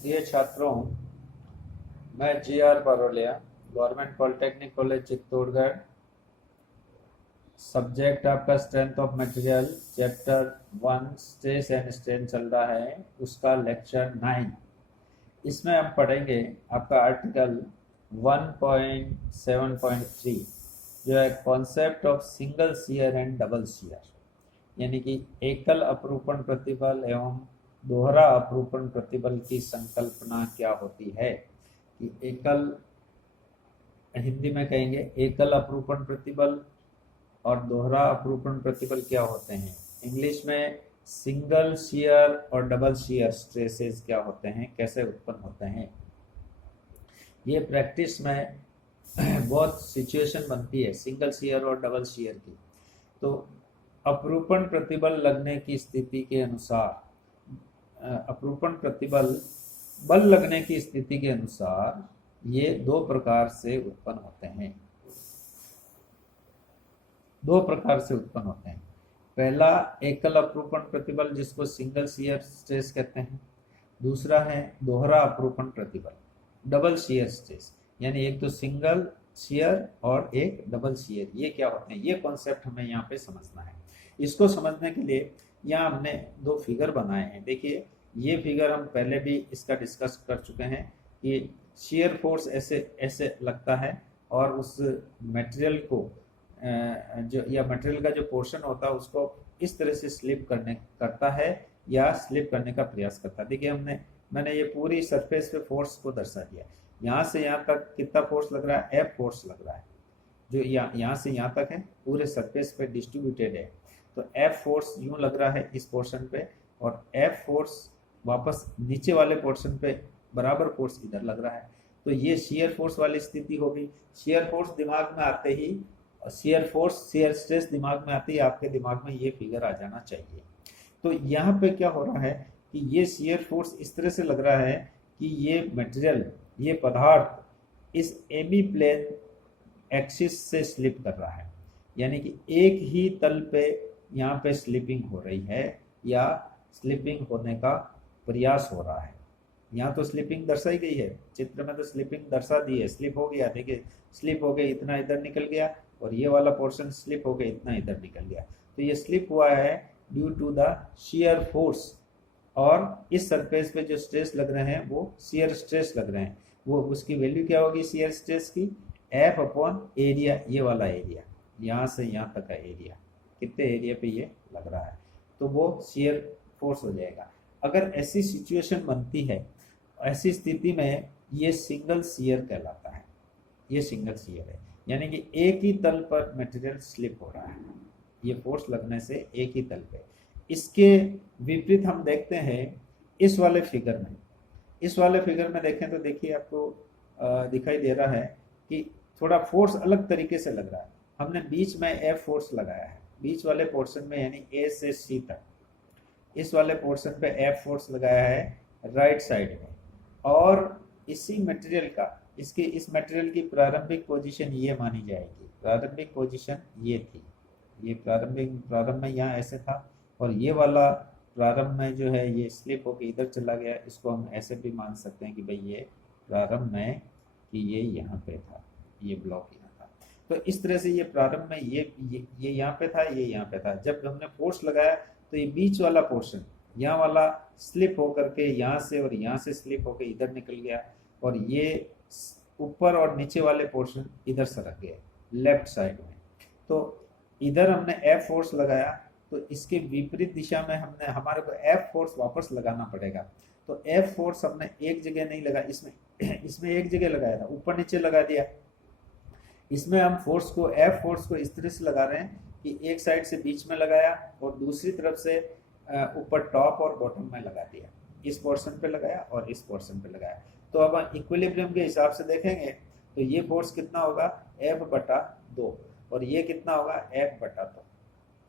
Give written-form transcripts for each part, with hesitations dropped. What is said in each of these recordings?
प्रिय छात्रों, मैं G R. Barolia, government polytechnic college Chittorgarh. Subject आपका strength of material, chapter 1 stress and strain चल रहा है, उसका लेक्चर 9। इसमें हम पढ़ेंगे आपका आर्टिकल 1.7.3 जो है concept of single shear and double shear, यानी कि एकल अपरूपण प्रतिबल एवं दोहरा अपरूपण प्रतिबल की संकल्पना क्या होती है। कि एकल, हिंदी में कहेंगे एकल अपरूपण प्रतिबल और दोहरा अपरूपण प्रतिबल क्या होते हैं। इंग्लिश में सिंगल शियर और डबल शियर स्ट्रेसेस क्या होते हैं, कैसे उत्पन्न होते हैं। ये प्रैक्टिस में बहुत सिचुएशन बनती है सिंगल शियर और डबल शियर की। तो अपरूपण प्रतिबल लगने की स्थिति के अनुसार, अपरूपण प्रतिबल बल लगने की स्थिति के अनुसार ये दो प्रकार से उत्पन्न होते हैं। दो प्रकार से उत्पन्न होते हैं। पहला एकल अपरूपण प्रतिबल जिसको सिंगल शियर स्ट्रेस कहते हैं। दूसरा है दोहरा अपरूपण प्रतिबल, डबल शियर स्ट्रेस, यानी एक तो सिंगल शियर और एक डबल शियर। ये क्या होते हैं, ये कॉन्सेप्ट हमें यहाँ पे समझना है। इसको समझने के लिए यहाँ हमने दो फिगर बनाए हैं। देखिए, ये फिगर हम पहले भी इसका डिस्कस कर चुके हैं कि शियर फोर्स ऐसे ऐसे लगता है और उस मटेरियल को जो या मटेरियल का जो पोर्शन होता है उसको इस तरह से स्लिप करता है या स्लिप करने का प्रयास करता है। देखिए, मैंने ये पूरी सरफेस पे फोर्स को दर्शा दिया। यहाँ से यहाँ तक कितना फोर्स लग रहा है, एफ फोर्स लग रहा है, जो यहाँ से यहाँ तक है पूरे सरफेस पे डिस्ट्रीब्यूटेड है। तो एफ फोर्स यूं लग रहा है इस पोर्शन पे, और एफ फोर्स वापस नीचे वाले पोर्शन पे बराबर फोर्स इधर लग रहा है। तो ये शियर फोर्स वाली स्थिति होगी। शियर फोर्स दिमाग में आते ही, शियर फोर्स शियर स्ट्रेस दिमाग में आते ही आपके दिमाग में ये फिगर आ जाना चाहिए। तो यहाँ पे क्या हो रहा है कि ये शियर फोर्स इस तरह से लग रहा है कि ये मटेरियल, ये पदार्थ इस एबी प्लेन एक्सिस से स्लिप कर रहा है, यानी कि एक ही तल पे यहाँ पे स्लिपिंग हो रही है या स्लिपिंग होने का प्रयास हो रहा है। यहाँ तो स्लिपिंग दर्शाई गई है, चित्र में तो स्लिपिंग दर्शा दी है, स्लिप हो गया। देखिए, स्लिप हो गई, इतना इधर निकल गया, और ये वाला पोर्शन स्लिप हो गया, इतना इधर निकल गया। तो ये स्लिप हुआ है due to the shear force, और इस सरफेस पे जो स्ट्रेस लग रहे हैं वो शियर स्ट्रेस लग रहे हैं। वो उसकी वैल्यू क्या होगी शियर स्ट्रेस की, एफ अपॉन एरिया, ये वाला एरिया, यहाँ से यहाँ तक का एरिया, कितने एरिया पे ये लग रहा है, तो वो शियर फोर्स हो जाएगा। अगर ऐसी सिचुएशन बनती है, ऐसी स्थिति में ये सिंगल शियर कहलाता है। ये सिंगल शियर है, यानी कि एक ही तल पर मटेरियल स्लिप हो रहा है, ये फोर्स लगने से एक ही तल पे। इसके विपरीत हम देखते हैं इस वाले फिगर में। इस वाले फिगर में देखें तो देखिए, आपको दिखाई दे रहा है कि थोड़ा फोर्स अलग तरीके से लग रहा है। हमने बीच में एफ फोर्स लगाया है, बीच वाले पोर्शन में, यानी ए से सी तक इस वाले पोर्शन पे एफ फोर्स लगाया है राइट साइड में। और इसी मटेरियल का, इसकी इस मटेरियल की प्रारंभिक पोजीशन ये मानी जाएगी। प्रारंभिक पोजीशन ये थी, ये प्रारंभ में यहाँ ऐसे था, और ये वाला प्रारंभ में जो है ये स्लिप होकर इधर चला गया। इसको हम ऐसे भी मान सकते हैं कि भाई ये प्रारंभ में कि ये यहाँ पे था, ये ब्लॉक यहाँ था। तो इस तरह से ये प्रारंभ में ये यहाँ पे था, ये यहाँ पे था। जब हमने फोर्स लगाया तो ये बीच वाला पोर्शन, यहाँ वाला स्लिप होकर के यहाँ से और यहाँ से स्लिप होकर इधर निकल गया, और ये ऊपर और नीचे वाले पोर्शन इधर सरक गए लेफ्ट साइड में। तो इधर हमने एफ फोर्स लगाया, तो इसके विपरीत दिशा में हमारे को एफ फोर्स वापस लगाना पड़ेगा। तो एफ फोर्स हमने एक जगह नहीं लगा, इसमें एक जगह लगाया था, ऊपर नीचे लगा दिया। इसमें हम फोर्स को, एफ फोर्स को इस तरह से लगा रहे हैं कि एक साइड से बीच में लगाया और दूसरी तरफ से ऊपर टॉप और बॉटम में लगा दिया। इस पोर्शन पे लगाया और इस पोर्शन पे लगाया। तो अब हम इक्विलिब्रियम के हिसाब से देखेंगे तो ये फोर्स कितना होगा, F/2, और ये कितना होगा, F/2,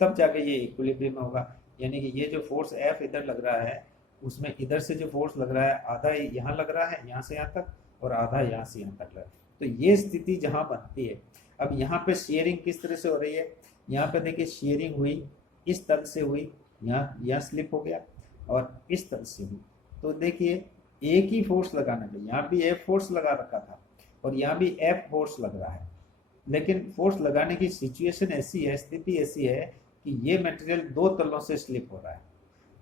तब जाके ये इक्विलिब्रियम में होगा। यानी कि ये जो फोर्स F इधर लग रहा है, उसमें इधर से जो फोर्स लग रहा है आधा यहाँ लग रहा है, यहाँ से यहाँ तक, और आधा यहाँ से यहाँ तक लग रहा है। तो ये स्थिति जहाँ बनती है, अब यहाँ पे शेयरिंग किस तरह से हो रही है, यहाँ पे देखिए शेयरिंग हुई, इस तल से हुई, यहाँ स्लिप हो गया, और इस तल से हुई। तो देखिए एक ही फोर्स लगाने पे, यहाँ भी एफ फोर्स लगा रखा था और यहाँ भी एफ फोर्स लग रहा है, लेकिन फोर्स लगाने की सिचुएशन ऐसी है, स्थिति ऐसी है कि ये मटेरियल दो तलों से स्लिप हो रहा है।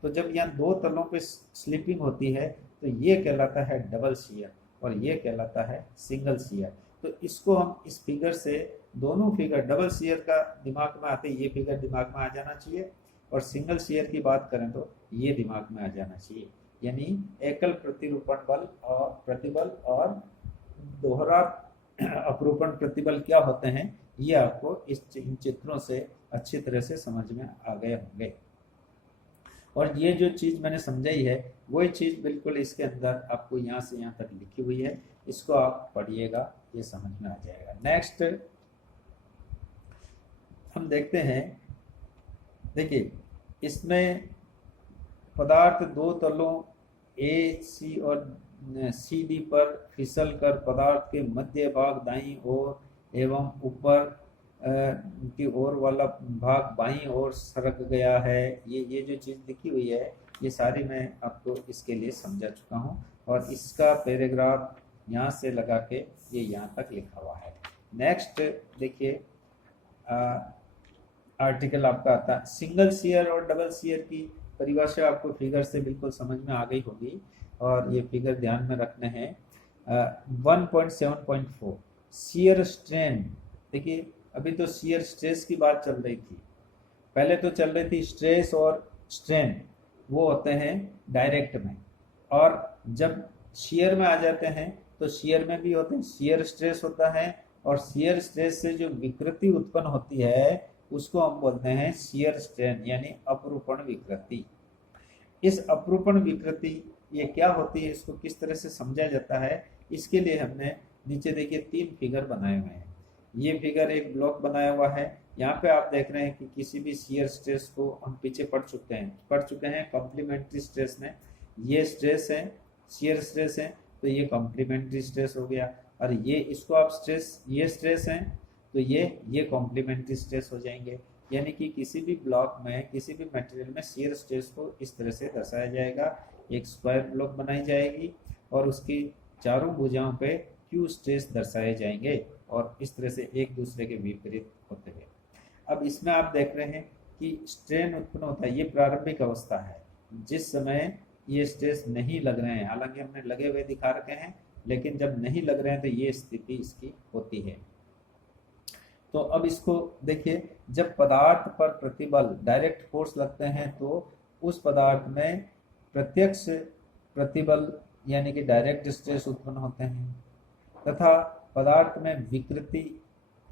तो जब यहाँ दो तलों पे स्लिपिंग होती है तो ये कहलाता है डबल शियर और ये कहलाता है सिंगल शियर। तो इसको हम इस फिगर से, दोनों फिगर, डबल शियर का दिमाग में आते ये फिगर दिमाग में आ जाना चाहिए और सिंगल शियर की बात करें तो ये दिमाग में आ जाना चाहिए। यानी एकल प्रतिरूपण बल और प्रतिबल और दोहरा अपरूपण प्रतिबल क्या होते हैं, ये आपको इन चित्रों से अच्छी तरह से समझ में आ गए होंगे। और ये जो चीज मैंने समझाई है वही चीज बिल्कुल इसके अंदर आपको यहाँ से यहाँ तक लिखी हुई है, इसको आप पढ़िएगा, ये समझ में आ जाएगा। नेक्स्ट हम देखते हैं, देखिए इसमें पदार्थ दो तलों ए सी और सी डी पर फिसल कर पदार्थ के मध्य भाग दाईं ओर एवं ऊपर की ओर वाला भाग बाईं ओर सरक गया है। ये जो चीज़ लिखी हुई है ये सारी मैं आपको इसके लिए समझा चुका हूँ और इसका पैराग्राफ यहाँ से लगा के ये यहाँ तक लिखा हुआ है। नेक्स्ट देखिए आर्टिकल आपका आता है सिंगल शियर और डबल शियर की परिभाषा आपको फिगर से बिल्कुल समझ में आ गई होगी और ये फिगर ध्यान में रखने हैं। 1.7.4 शियर स्ट्रेन, देखिए अभी तो शियर स्ट्रेस की बात चल रही थी, पहले तो चल रही थी स्ट्रेस और स्ट्रेन, वो होते हैं डायरेक्ट में, और जब शियर में आ जाते हैं तो शियर में भी होते हैं, शियर स्ट्रेस होता है और शियर स्ट्रेस से जो विकृति उत्पन्न होती है उसको हम बोलते हैं शियर स्ट्रेन यानी अपरूपण विकृति। इस अपरूपण विकृति ये क्या होती है, इसको किस तरह से समझा जाता है, इसके लिए हमने नीचे देखिए 3 फिगर बनाए हुए हैं। ये फिगर एक ब्लॉक बनाया हुआ है, यहाँ पे आप देख रहे हैं कि किसी भी शियर स्ट्रेस को हम पीछे पढ़ चुके हैं कॉम्प्लीमेंट्री स्ट्रेस में। ये स्ट्रेस है, शियर स्ट्रेस है, तो ये कॉम्प्लीमेंट्री स्ट्रेस हो गया, और ये इसको आप स्ट्रेस, ये स्ट्रेस है तो ये कॉम्प्लीमेंट्री स्ट्रेस हो जाएंगे। यानी कि किसी भी ब्लॉक में, किसी भी मटेरियल में शियर स्ट्रेस को इस तरह से दर्शाया जाएगा, एक स्क्वायर ब्लॉक बनाई जाएगी और उसकी चारों भुजाओं पे क्यू स्ट्रेस दर्शाए जाएंगे और इस तरह से एक दूसरे के विपरीत होते हैं। अब इसमें आप देख रहे हैं कि स्ट्रेन उत्पन्न होता है, ये प्रारंभिक अवस्था है जिस समय ये स्ट्रेस नहीं लग रहे हैं, हालांकि हमने लगे हुए दिखा रखे हैं, लेकिन जब नहीं लग रहे हैं तो ये स्थिति इसकी होती है। तो अब इसको देखिए, जब पदार्थ पर प्रतिबल डायरेक्ट फोर्स लगते हैं तो उस पदार्थ में प्रत्यक्ष प्रतिबल यानी कि डायरेक्ट स्ट्रेस उत्पन्न होते हैं, तथा पदार्थ में विकृति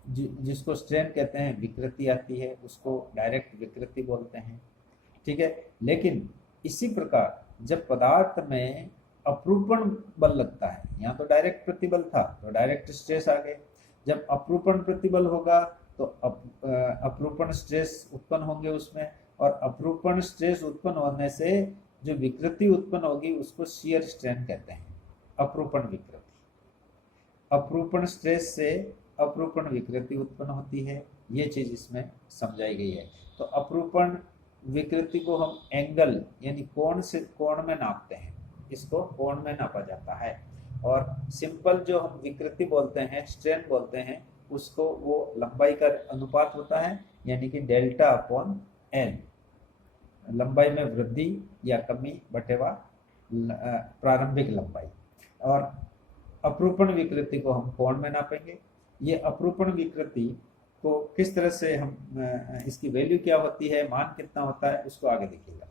जिसको स्ट्रेन कहते हैं विकृति आती है, उसको डायरेक्ट विकृति बोलते हैं। ठीक है, लेकिन इसी प्रकार जब पदार्थ में अपरूपण बल लगता है, यहाँ तो डायरेक्ट प्रतिबल था तो डायरेक्ट स्ट्रेस आ गए, जब अपरूपण प्रतिबल होगा तो अपरूपण स्ट्रेस उत्पन्न होंगे उसमें, और अपरूपण स्ट्रेस उत्पन्न होने से जो विकृति उत्पन्न होगी उसको शियर स्ट्रेन कहते हैं, अपरूपण विकृति। अपरूपण स्ट्रेस से अपरूपण विकृति उत्पन्न होती है, ये चीज इसमें समझाई गई है। तो अपरूपण विकृति को हम एंगल यानी कोण से, कोण में नापते हैं, इसको कोण में नापा जाता है, और सिंपल जो हम विकृति बोलते हैं, स्ट्रेन बोलते हैं, उसको वो लंबाई का अनुपात होता है, यानी कि डेल्टा अपॉन एन, लंबाई में वृद्धि या कमी बटेवा प्रारंभिक लंबाई। और अपरूपण विकृति को हम कोण में नापेंगे। ये अपरूपण विकृति को किस तरह से हम, इसकी वैल्यू क्या होती है, मान कितना होता है, उसको आगे देखिएगा।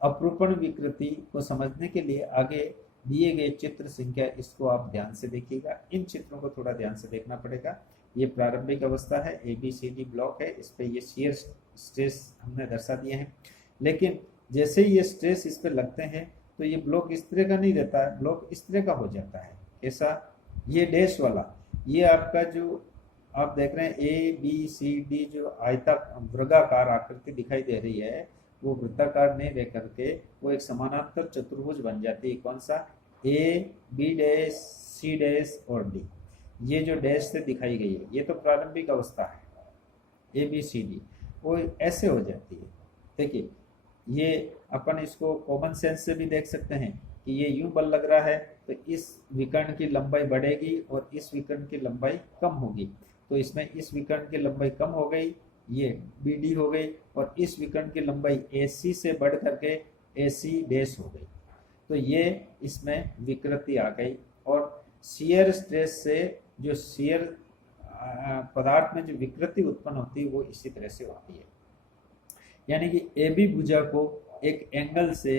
अपरूपण विकृति को समझने के लिए आगे दिए गए चित्र संख्या, इसको आप ध्यान से देखिएगा, इन चित्रों को थोड़ा ध्यान से देखना पड़ेगा। ये प्रारंभिक अवस्था है, ABCD ब्लॉक है, इस पे ये शियर स्ट्रेस हमने दर्शा दिए हैं, लेकिन जैसे ही ये स्ट्रेस इस पे लगते हैं तो ये ब्लॉक इस तरह का नहीं रहता है, ब्लॉक इस तरह का हो जाता है। ऐसा ये डैश वाला, ये आपका जो आप देख रहे हैं ABCD जो आयता वर्गाकार आकृति दिखाई दे रही है, वो वृत्ताकार नहीं रह करके वो एक समानांतर चतुर्भुज बन जाती है। कौन सा, B डैश, C डैश और D, ये जो डैश से दिखाई गई है ये तो प्रारंभिक अवस्था है ABCD, वो ऐसे हो जाती है। देखिए ये अपन इसको कॉमन सेंस से भी देख सकते हैं कि ये यूं बल लग रहा है तो इस विकर्ण की लंबाई बढ़ेगी और इस विकर्ण की लंबाई कम होगी। तो इसमें इस विकर्ण की लंबाई कम हो गई, ये BD हो गई, और इस विकर्ण की लंबाई AC से बढ़ करके AC डैश हो गई। तो ये इसमें विकृति आ गई। और शियर स्ट्रेस से जो शियर पदार्थ में जो विकृति उत्पन्न होती है वो इसी तरह से होती है। यानी कि AB भुजा को एक एंगल से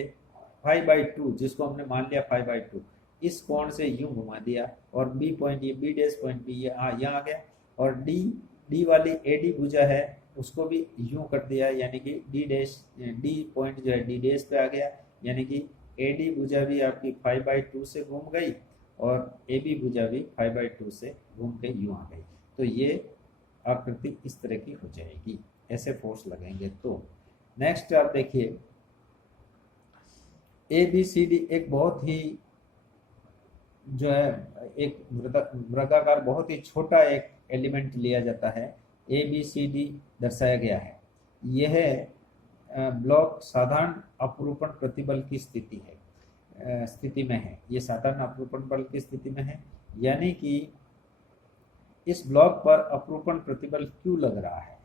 5/2, जिसको हमने मान लिया 5/2, इस कोण से यूं घुमा दिया, और B पॉइंट, ये B डैश पॉइंट भी ये यहाँ आ गया, और D वाली AD भुजा है उसको भी यूं कर दिया, यानी कि D पॉइंट जो है D डैश पे आ गया, यानी कि AD भुजा भी आपकी 5/2 से घूम गई और AB भुजा भी 5/2 से घूम के यूं आ गई। तो ये आकृति इस तरह की हो जाएगी, ऐसे फोर्स लगेंगे। तो नेक्स्ट आप देखिए, ABCD एक बहुत ही जो है एक वर्गाकार बहुत ही छोटा एक एलिमेंट लिया जाता है, ABCD दर्शाया गया है। यह ब्लॉक साधारण अपरूपण प्रतिबल की स्थिति में है। ये साधारण अपरूपण बल की स्थिति में है, यानी कि इस ब्लॉक पर अपरूपण प्रतिबल Q लग रहा है।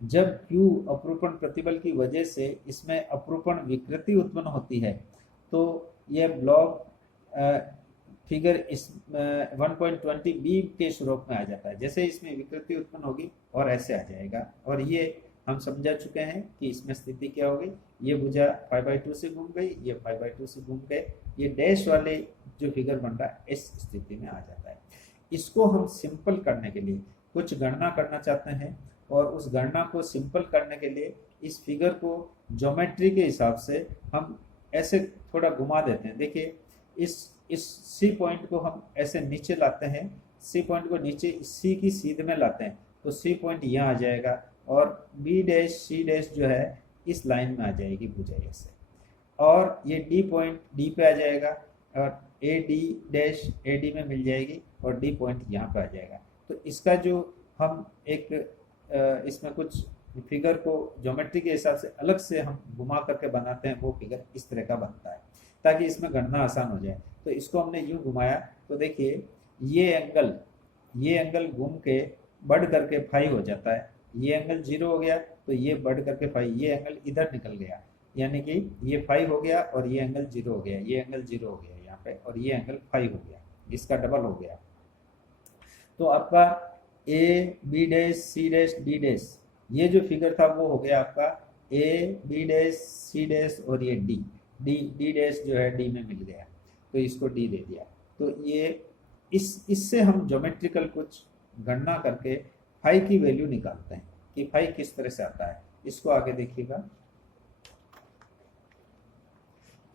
जब Q अपरूपण प्रतिबल की वजह से इसमें अपरूपण विकृति उत्पन्न होती है तो यह ब्लॉक फिगर इस 1.20b के स्वरूप में आ जाता है। जैसे इसमें विकृति उत्पन्न होगी और ऐसे आ जाएगा, और ये हम समझा चुके हैं कि इसमें स्थिति क्या होगी। ये भुजा 5/2 से घूम गई, ये 5/2 से घूम गए, ये डैश वाले जो फिगर बन रहा है इस स्थिति में आ जाता है। इसको हम सिंपल करने के लिए कुछ गणना करना चाहते हैं, और उस गणना को सिंपल करने के लिए इस फिगर को ज्योमेट्री के हिसाब से हम ऐसे थोड़ा घुमा देते हैं। देखिए इस C पॉइंट को हम ऐसे नीचे लाते हैं, C पॉइंट को नीचे C की सीध में लाते हैं, तो C पॉइंट यहाँ आ जाएगा, और B डैश C डैश जो है इस लाइन में आ जाएगी भुजा ऐसे, और ये D पॉइंट D पे आ जाएगा, और AD डैश AD में मिल जाएगी, और D पॉइंट यहाँ पे आ जाएगा। तो इसका जो हम एक इसमें कुछ फिगर को ज्योमेट्री के हिसाब से अलग से हम घुमा करके बनाते हैं, वो फिगर इस तरह का बनता है ताकि इसमें गणना आसान हो जाए। तो इसको हमने यूं घुमाया तो देखिए ये एंगल घूम के बढ़ करके फाई हो जाता है। ये एंगल 0 हो गया तो ये बढ़ करके फाई, ये एंगल इधर निकल गया, यानी कि ये फाई हो गया और ये एंगल 0 हो गया, ये एंगल 0 हो गया यहाँ पे, और ये एंगल फाई हो गया, इसका डबल हो गया। तो आपका AB dash C dash D dash ये जो फिगर था वो हो गया आपका AB डैश C डैश, और ये D डैश जो है D में मिल गया, तो इसको D दे दिया। तो ये इससे हम ज्योमेट्रिकल कुछ गणना करके फाई की वैल्यू निकालते हैं कि फाई किस तरह से आता है। इसको आगे देखिएगा।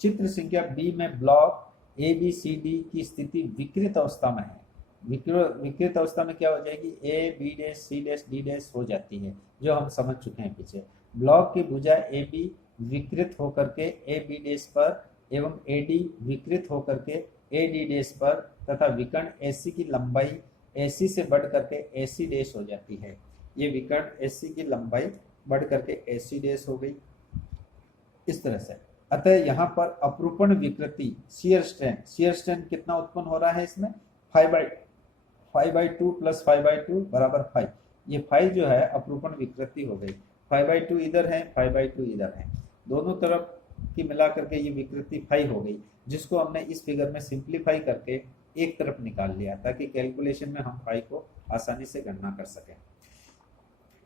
चित्र संख्या B में ब्लॉक ABCD की स्थिति विकृत अवस्था में है। विकृत अवस्था में क्या हो जाएगी, AB dash C dash D dash हो जाती है, जो हम समझ चुके हैं पीछे। ब्लॉक की भुजा AB विकृत होकर के AB डैश पर एवं AD विकृत होकर के AD डैश पर तथा विकर्ण AC की लंबाई AC से बढ़ करके AC डैश हो जाती है। ये विकर्ण AC की लंबाई बढ़ करके AC डैश हो गई इस तरह से। अतः यहाँ पर अपरूपण विकृति शियर स्ट्रेन कितना उत्पन्न हो रहा है इसमें, 5/2 प्लस 5/2 बराबर 5। ये 5 जो है अपरूपण विकृति हो गई, 5/2 इधर है, 5/2 इधर है, दोनों तरफ की मिला करके ये विकृति 5 हो गई, जिसको हमने इस फिगर में सिंप्लीफाई करके एक तरफ निकाल लिया ताकि कैलकुलेशन में हम 5 को आसानी से गणना कर सकें।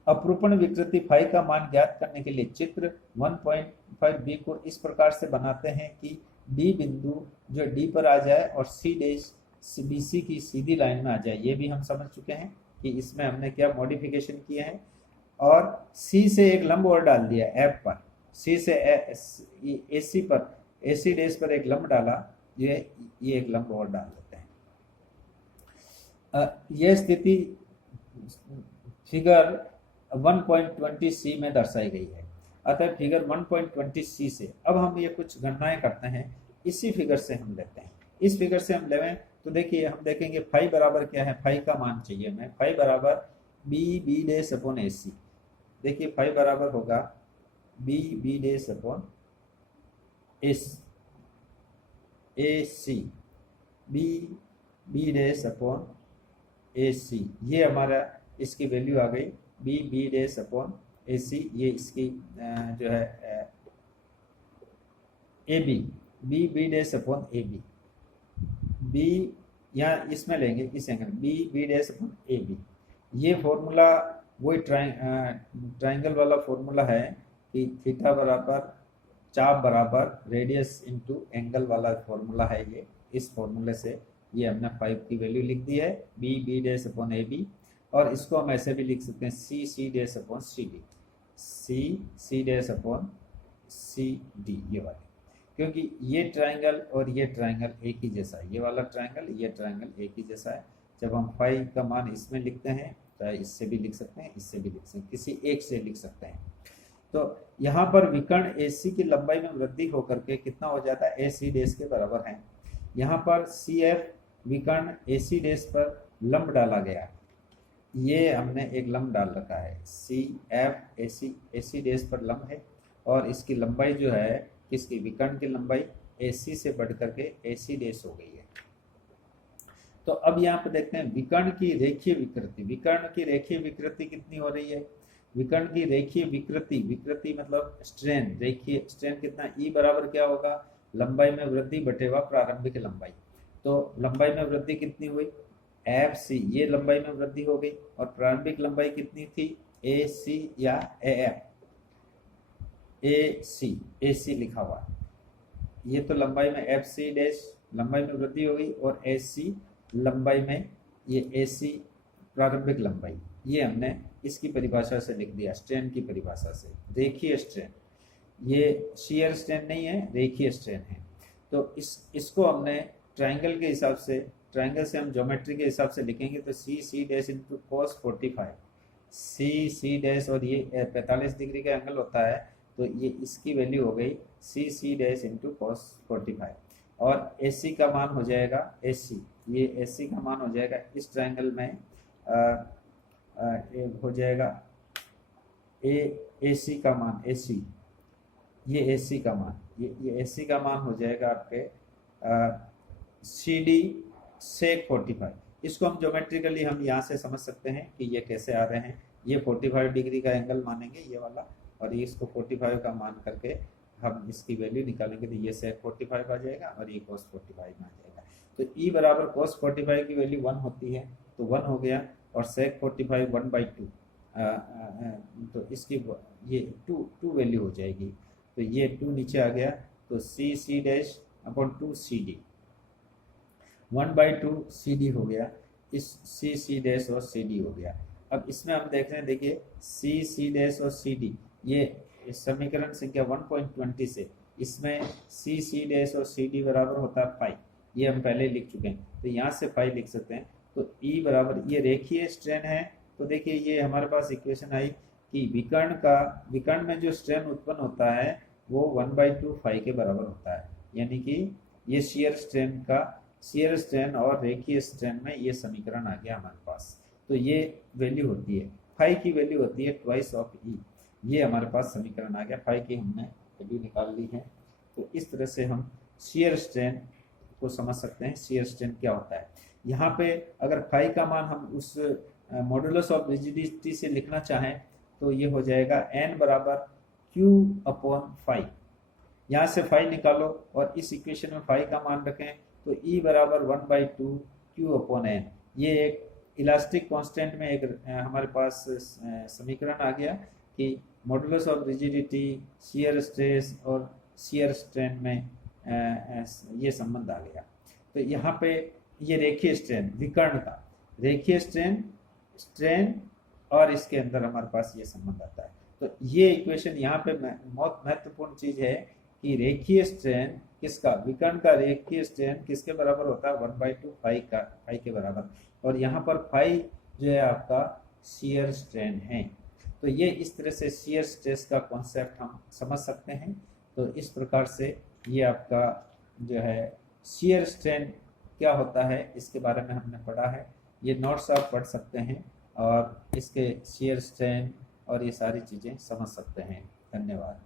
अपरूपण विकृति 5 का मान ज्ञात करने के लिए चित्र 1.5b को इस प्रकार से बनाते हैं कि D बिंदु जो D पर आ जाए और C डैश BC की सीधी लाइन में आ जाए। ये भी हम समझ चुके हैं कि इसमें हमने क्या मॉडिफिकेशन किए हैं, और C से एक लंब और डाल दिया F पर, C से AC पर AC डैश पर एक लंब डाला, ये एक लंब और डाल देते हैं। यह स्थिति फिगर 1.20c में दर्शाई गई है। अतः फिगर 1.20c से अब हम ये कुछ गणनाएं करते हैं, इसी फिगर से हम लेते हैं। इस फिगर से हम लेवें तो देखिए हम देखेंगे फाई बराबर क्या है, फाई का मान चाहिए हमें, फाई बराबर B डैश अपॉन AC। देखिए फाई बराबर होगा B dash upon AC। A C, B B dash upon A C, ये हमारा इसकी वैल्यू आ गई B B dash upon A C, ये इसकी जो है A B, B B dash upon A B, B यहाँ इसमें लेंगे इस angle B B dash upon A B. ये फॉर्मूला वही ट्राइंगल वाला फॉर्मूला है कि थीटा बराबर चाप बराबर रेडियस इंटू एंगल वाला फॉर्मूला है ये। इस फॉर्मूले से ये हमने 5 की वैल्यू लिख दी है B B dash upon A B, और इसको हम ऐसे भी लिख सकते हैं C C dash upon C D, C C dash upon C D, ये वाले, क्योंकि ये ट्राइंगल और ये ट्राइंगल एक ही जैसा है, ये वाला ट्राइंगल ये ट्राइंगल एक ही जैसा है। जब हम फाई का मान इसमें लिखते हैं, चाहे इससे भी लिख सकते हैं, इससे भी लिख सकते हैं, किसी एक से लिख सकते हैं। तो यहाँ पर विकर्ण AC की लंबाई में वृद्धि होकर के कितना हो जाता है, AC डैश के बराबर है। यहाँ पर CF विकर्ण AC डैश पर लंब डाला गया, ये हमने एक लंब डाल रखा है, CF AC डैश पर लंब है, और इसकी लंबाई जो है किसकी, विकर्ण की लंबाई AC से बढ़ करके AC डैश हो गई है। तो अब यहाँ पे देखते हैं विकर्ण की रेखीय विकृति, विकर्ण की रेखीय विकृति कितनी हो रही है, विकर्ण की रेखीय विकृति, विकृति मतलब स्ट्रेन, रेखीय स्ट्रेन कितना, ई बराबर क्या होगा, लंबाई में वृद्धि बटेवा प्रारंभिक लंबाई। तो लंबाई में वृद्धि कितनी हुई, FC, ये लंबाई में वृद्धि हो गई, और प्रारंभिक लंबाई कितनी थी, AC या AF, AC लिखा हुआ, ये तो लंबाई में FC डैश लंबाई में वृद्धि हो गई, और AC लंबाई में, ये AC प्रारंभिक लंबाई, ये हमने इसकी परिभाषा से लिख दिया, स्ट्रेन की परिभाषा से, रेखीय स्ट्रेन, ये शियर स्ट्रेन नहीं है, रेखीय स्ट्रेन है। तो इसको हमने ट्राइंगल के हिसाब से, ट्राइंगल से हम ज्योमेट्री के हिसाब से लिखेंगे तो C dash into cos 45, C dash, और ये 45 डिग्री का एंगल होता है, तो ये इसकी वैल्यू हो गई सी डैश इंटू cos 45, और AC का मान हो जाएगा AC, ये AC का मान हो जाएगा इस ट्राइंगल में हो जाएगा AC का मान, AC, ये AC का मान, ये AC का मान हो जाएगा आपके CD sec 45। इसको हम ज्योमेट्रिकली हम यहाँ से समझ सकते हैं कि ये कैसे आ रहे हैं, ये 45 डिग्री का एंगल मानेंगे ये वाला, और ये इसको 45 का मान करके हम इसकी वैल्यू निकालेंगे, तो ये sec 45 आ जाएगा और ये cos 45 में आ जाएगा। तो E बराबर cos 45 की वैल्यू 1 होती है, तो 1 हो गया, और sec 45 1/2, तो इसकी ये 2 वैल्यू हो जाएगी, तो ये 2 नीचे आ गया, तो C dash upon 2 CD, 1/2 CD हो गया, इस C डैश और CD हो गया। अब इसमें हम देख रहे हैं, देखिए C डैश और CD, ये समीकरण संख्या 1.20 से इसमें C डैश और CD बराबर होता है पाई, ये हम पहले लिख चुके हैं, तो यहाँ से पाई लिख सकते हैं। तो E बराबर, ये रेखीय स्ट्रेन है, तो देखिए ये हमारे पास इक्वेशन आई कि विकर्ण में जो स्ट्रेन उत्पन्न होता है वो 1/2 पाई के बराबर होता है, यानी कि ये शियर स्ट्रेन और रेखीय स्ट्रेन में ये समीकरण आ गया हमारे पास। तो ये वैल्यू होती है, फाई की वैल्यू होती है ट्वाइस ऑफ ई, ये हमारे पास समीकरण आ गया, फाई की हमने वैल्यू निकाल ली है। तो इस तरह से हम शियर स्ट्रेन को समझ सकते हैं, शियर स्ट्रेन क्या होता है। यहाँ पे अगर फाई का मान हम उस मॉडुलस ऑफ रिजिडिटी से लिखना चाहें तो ये हो जाएगा n बराबर q अपॉन फाई, यहाँ से फाई निकालो और इस इक्वेशन में फाई का मान रखें, तो E बराबर 1/2 q अपॉन n, ये एक इलास्टिक कांस्टेंट में एक हमारे पास समीकरण आ गया कि modulus of rigidity, shear stress और शियर स्ट्रेन में ये संबंध आ गया। तो यहाँ पे ये रेखीय स्ट्रेन, विकर्ण का रेखीय स्ट्रेन और इसके अंदर हमारे पास ये संबंध आता है। तो ये इक्वेशन यहाँ पे बहुत महत्वपूर्ण चीज है कि रेखीय स्ट्रेन किसका, विकर्ण का रेखीय स्ट्रेन किसके बराबर होता है, 1/2 फाई के बराबर, और यहाँ पर फाई जो है आपका शियर स्ट्रेन है। तो ये इस तरह से शियर स्ट्रेस का कॉन्सेप्ट हम समझ सकते हैं। तो इस प्रकार से ये आपका जो है शियर स्ट्रेन क्या होता है इसके बारे में हमने पढ़ा है। ये नोट्स आप पढ़ सकते हैं और इसके शियर स्ट्रेन और ये सारी चीज़ें समझ सकते हैं। धन्यवाद।